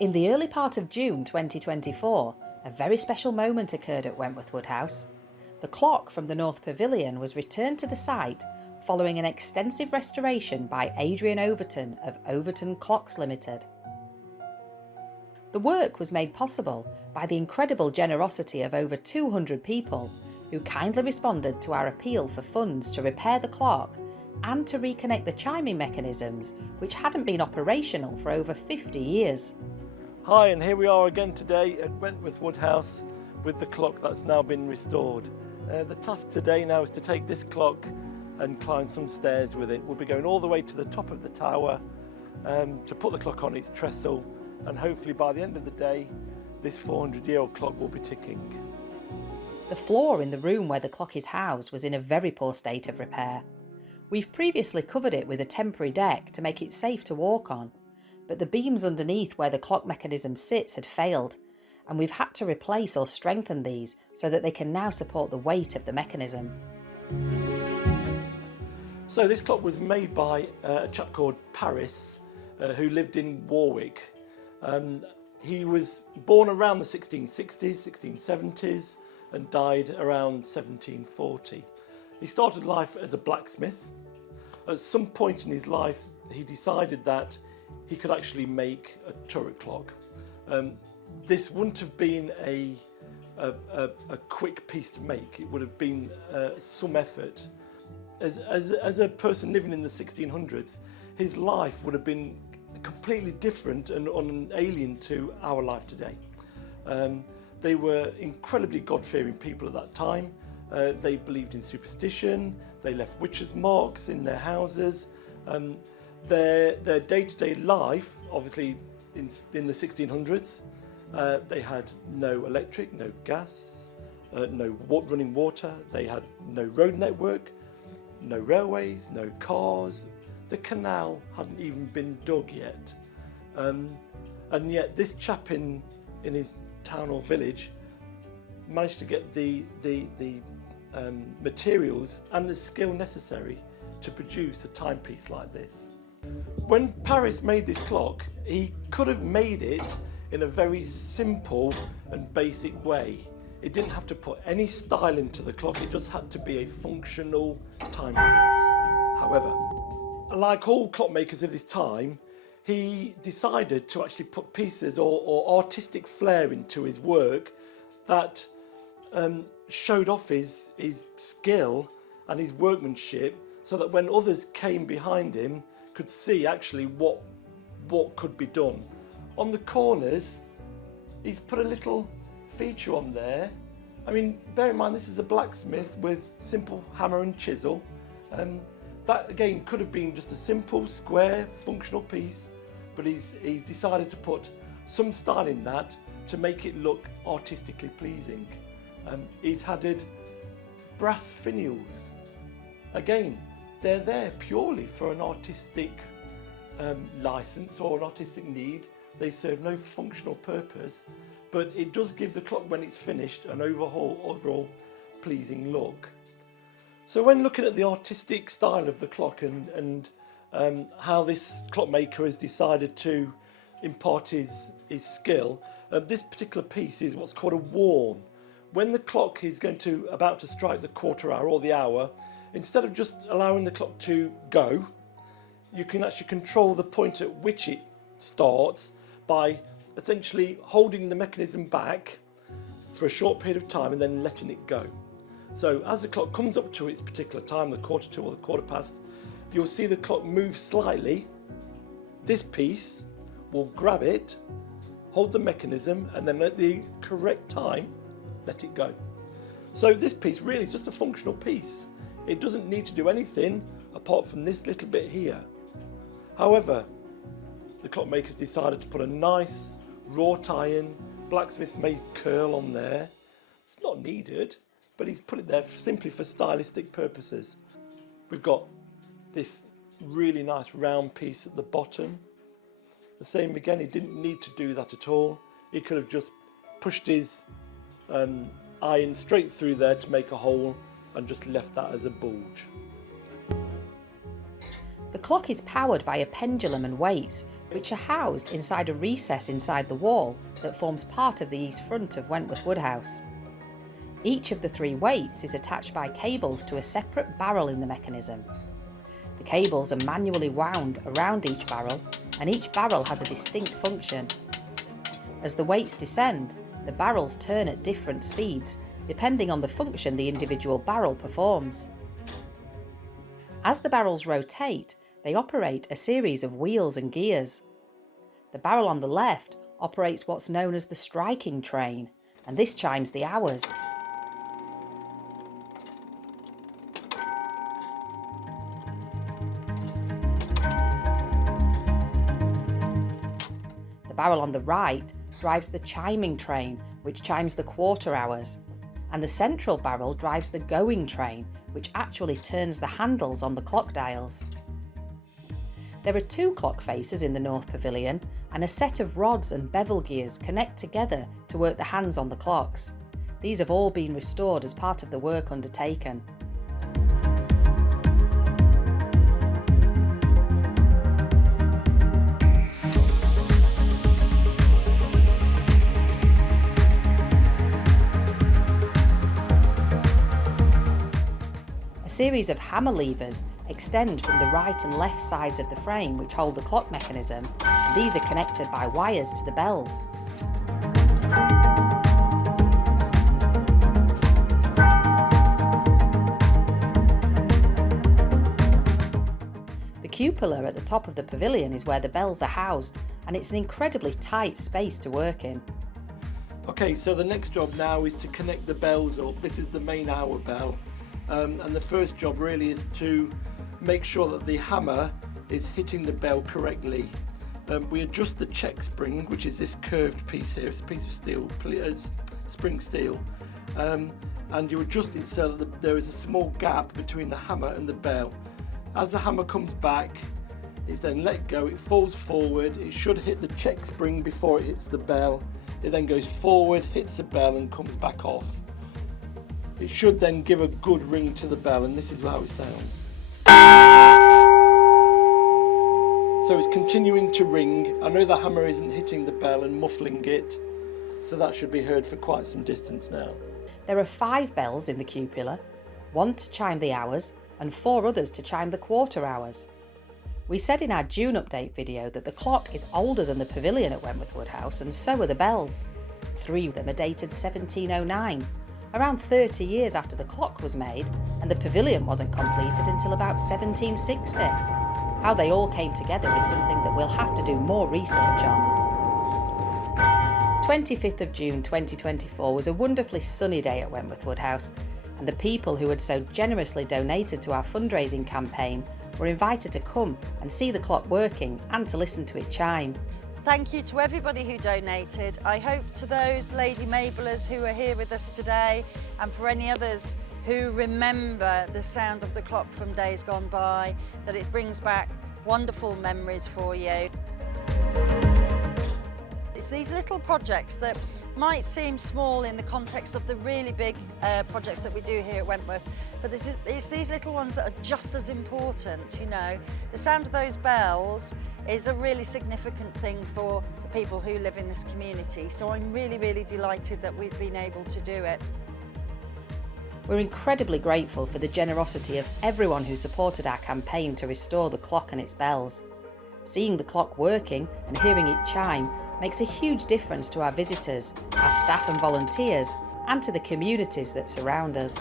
In the early part of June 2024, a very special moment occurred at Wentworth Woodhouse. The clock from the North Pavilion was returned to the site following an extensive restoration by Adrian Overton of Overton Clocks Limited. The work was made possible by the incredible generosity of over 200 people who kindly responded to our appeal for funds to repair the clock and to reconnect the chiming mechanisms which hadn't been operational for over 50 years. Hi, and here we are again today at Wentworth Woodhouse with the clock that's now been restored. The task today now is to take this clock and climb some stairs with it. We'll be going all the way to the top of the tower to put the clock on its trestle, and hopefully by the end of the day this 400-year-old clock will be ticking. The floor in the room where the clock is housed was in a very poor state of repair. We've previously covered it with a temporary deck to make it safe to walk on, but the beams underneath where the clock mechanism sits had failed, and we've had to replace or strengthen these so that they can now support the weight of the mechanism. So this clock was made by a chap called Paris who lived in Warwick. He was born around the 1660s, 1670s and died around 1740. He started life as a blacksmith. At some point in his life he decided that he could actually make a turret clock. This wouldn't have been a quick piece to make. It would have been some effort. As a person living in the 1600s, his life would have been completely different and alien to our life today. They were incredibly God-fearing people at that time. They believed in superstition. They left witches' marks in their houses. Their day-to-day life, obviously in the 1600s, they had no electric, no gas, no running water. They had no road network, no railways, no cars. The canal hadn't even been dug yet. And yet this chap in his town or village managed to get the materials and the skill necessary to produce a timepiece like this. When Paris made this clock, he could have made it in a very simple and basic way. It didn't have to put any style into the clock, it just had to be a functional timepiece. However, like all clockmakers of this time, he decided to actually put pieces or artistic flair into his work that showed off his skill and his workmanship, so that when others came behind him could see actually what could be done. On the corners he's put a little feature on there. I mean, bear in mind this is a blacksmith with simple hammer and chisel, and that again could have been just a simple square functional piece, but he's decided to put some style in that to make it look artistically pleasing. He's added brass finials. Again, they're there purely for an artistic license or an artistic need. They serve no functional purpose, but it does give the clock, when it's finished, an overall pleasing look. So when looking at the artistic style of the clock and how this clockmaker has decided to impart his skill, this particular piece is what's called a warn. When the clock is about to strike the quarter hour or the hour, instead of just allowing the clock to go, you can actually control the point at which it starts by essentially holding the mechanism back for a short period of time and then letting it go. So as the clock comes up to its particular time, the quarter to or the quarter past, you'll see the clock move slightly. This piece will grab it, hold the mechanism, and then at the correct time let it go. So this piece really is just a functional piece. It doesn't need to do anything apart from this little bit here. However, the clockmaker's decided to put a nice wrought iron blacksmith made curl on there. It's not needed, but he's put it there simply for stylistic purposes. We've got this really nice round piece at the bottom. The same again, he didn't need to do that at all. He could have just pushed his iron straight through there to make a hole and just left that as a bulge. The clock is powered by a pendulum and weights, which are housed inside a recess inside the wall that forms part of the east front of Wentworth Woodhouse. Each of the 3 weights is attached by cables to a separate barrel in the mechanism. The cables are manually wound around each barrel, and each barrel has a distinct function. As the weights descend, the barrels turn at different speeds, depending on the function the individual barrel performs. As the barrels rotate, they operate a series of wheels and gears. The barrel on the left operates what's known as the striking train, and this chimes the hours. The barrel on the right drives the chiming train, which chimes the quarter hours, and the central barrel drives the going train, which actually turns the handles on the clock dials. There are 2 clock faces in the North Pavilion, and a set of rods and bevel gears connect together to work the hands on the clocks. These have all been restored as part of the work undertaken. A series of hammer levers extend from the right and left sides of the frame which hold the clock mechanism, and these are connected by wires to the bells. The cupola at the top of the pavilion is where the bells are housed, and it's an incredibly tight space to work in. Okay, so the next job now is to connect the bells up. This is the main hour bell. And the first job really is to make sure that the hammer is hitting the bell correctly. We adjust the check spring, which is this curved piece here. It's a piece of steel, spring steel, and you adjust it so that there is a small gap between the hammer and the bell. As the hammer comes back, it's then let go, it falls forward, it should hit the check spring before it hits the bell. It then goes forward, hits the bell and comes back off. It should then give a good ring to the bell, and this is how it sounds. So it's continuing to ring. I know the hammer isn't hitting the bell and muffling it, so that should be heard for quite some distance now. There are 5 bells in the cupola, 1 to chime the hours and 4 others to chime the quarter hours. We said in our June update video that the clock is older than the pavilion at Wentworth Woodhouse, and so are the bells. 3 of them are dated 1709. Around 30 years after the clock was made, and the pavilion wasn't completed until about 1760. How they all came together is something that we'll have to do more research on. The 25th of June 2024 was a wonderfully sunny day at Wentworth Woodhouse, and the people who had so generously donated to our fundraising campaign were invited to come and see the clock working and to listen to it chime. Thank you to everybody who donated. I hope to those Lady Mabelers who are here with us today, and for any others who remember the sound of the clock from days gone by, that it brings back wonderful memories for you. It's these little projects that might seem small in the context of the really big projects that we do here at Wentworth, but it's these little ones that are just as important, you know. The sound of those bells is a really significant thing for the people who live in this community, so I'm really, really delighted that we've been able to do it. We're incredibly grateful for the generosity of everyone who supported our campaign to restore the clock and its bells. Seeing the clock working and hearing it chime makes a huge difference to our visitors, our staff and volunteers, and to the communities that surround us.